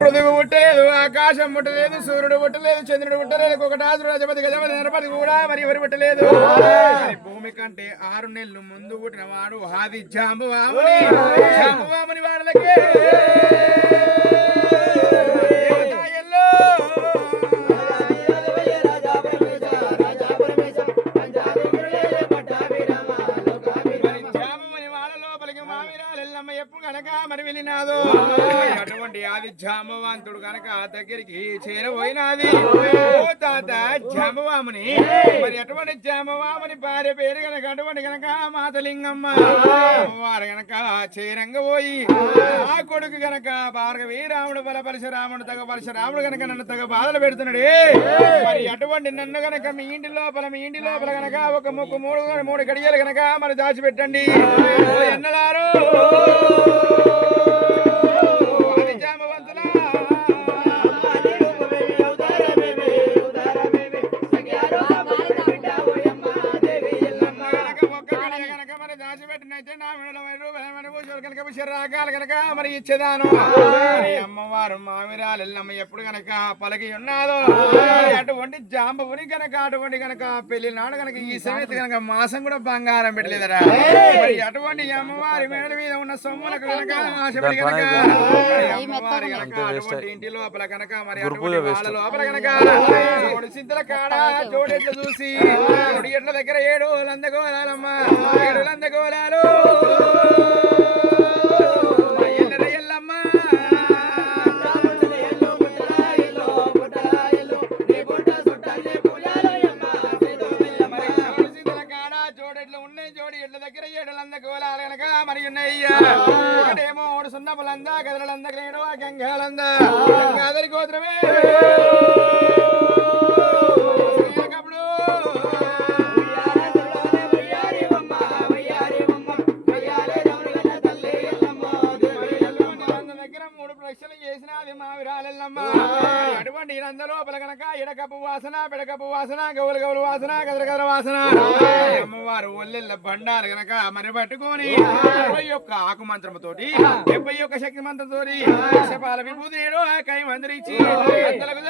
పృథివి పుట్టలేదు ఆకాశం పుట్టలేదు సూర్యుడు పుట్టలేదు చంద్రుడు పుట్టలేదు ఒకటాసు రజపతి గజపతి నరపతి కూడా మరి ఎవరు పుట్టలేదు? భూమి కంటే ఆరు నెలలు ముందు పుట్టిన వాడు ఆది జాంబవాముని. జాంబవాముని ఎల్లమ్మ గనక మరి వెళ్ళినాదో. అటువంటి ఆది జామవంతుడు కనుక దగ్గరికి చేరబోయినాది. ఓ తాత జామవాముని మరి అటువంటి జామవాముని భార్య పేరు గనక అటువంటి గనక మాతలింగమ్మ. వారు గనక చేరంగ పోయి ఆ కొడుకు గనక భార్గవి రాముడు బల పరశురాముడు తగ పరశురాముడు గనక నన్ను తగ బాధలు పెడుతున్నాడే. మరి అటువంటి నన్ను గనక మీ ఇంటి లోపల మీ ఇంటి లోపల గనక ఒక ముక్కు మూడు మూడు గడియలు గనక మరి దాచిపెట్టండి. ఓ ఎన్నలారు. దాచిపెట్టినైతే నా మెడలో రూపాయలు విషయ రాగాలు గనక మరి ఇచ్చేదాను. మరి అమ్మవారు మామిరాలు ఎల్లమ్మ ఎప్పుడు గనక పలికి ఉన్నాదో అటువంటి జాంబవుని గనక అటువంటి గనక పెళ్ళి నాడు గనక ఈ సమేత గనక మాసం కూడా బంగారం పెట్టలేదరా. మరి అటువంటి అమ్మవారి మేడ మీద ఉన్న సొమ్ములకు గనక ఆశపడి మరి అమ్మవారి గనక అటువంటి ఇంటి లోపల గనక మరి అటువంటి వాళ్ళ లోపల గనక జోడు సింతల కాడ జోడెట్లు చూసి ఎట్ల దగ్గర ఏడు లందగోలాలమ్మ ఏడు ఉన్నాయి ఒకటేమో ఓడు సున్నపులందా గదలందా గంగాలందా గోత్రమే విరాలెల్లమ్మ అటువంటి ఇదంత లోపల గనక ఎడకపు వాసన పెడకపు వాసన గౌలు గౌలు వాసన గదర గదర వాసన. అమ్మవారు ఒల్లెల్ల బండారు గనక మరి పట్టుకొని డెబ్బై యొక్క ఆకు మంత్రముతోటి డెబ్బై యొక్క శక్తి మంత్రంతోటి శపాల విభూదేడు కై మందిరిచ్చి అంతలకు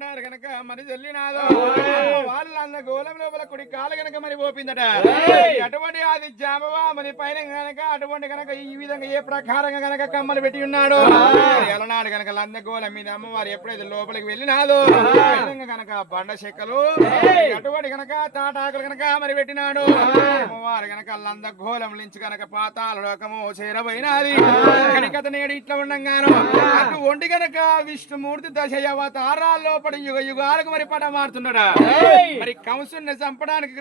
బండారు గనక మరి చెల్లినాదో వాళ్ళ అంద గోళం లోపల కుడి కాలు గనక మరి పోపిందట. అటువంటి ఆది జామవా మరి పైన గనక అటువంటి గనక ఈ విధంగా ఏ ప్రకారంగా గనక కమ్మలు పెట్టి ఉన్నాడు. ఎలనాడు గనక లంద గోళం మీద అమ్మవారు ఎప్పుడైతే లోపలికి వెళ్ళినాదో గనక బండ చెక్కలు అటువంటి గనక తాటాకులు గనక మరి పెట్టినాడు. అమ్మవారు గనక లంద గోళం నుంచి గనక పాతాల లోకము చేరబోయినది. కనికత నేడు ఇట్లా ఉండంగాను. అటు ఒంటి గనక విష్ణుమూర్తి దశ అవతారాల లోపల యుగ యుగాలకు మరి పట మారుతున్నాడా మరి కంసుని చంపడానికి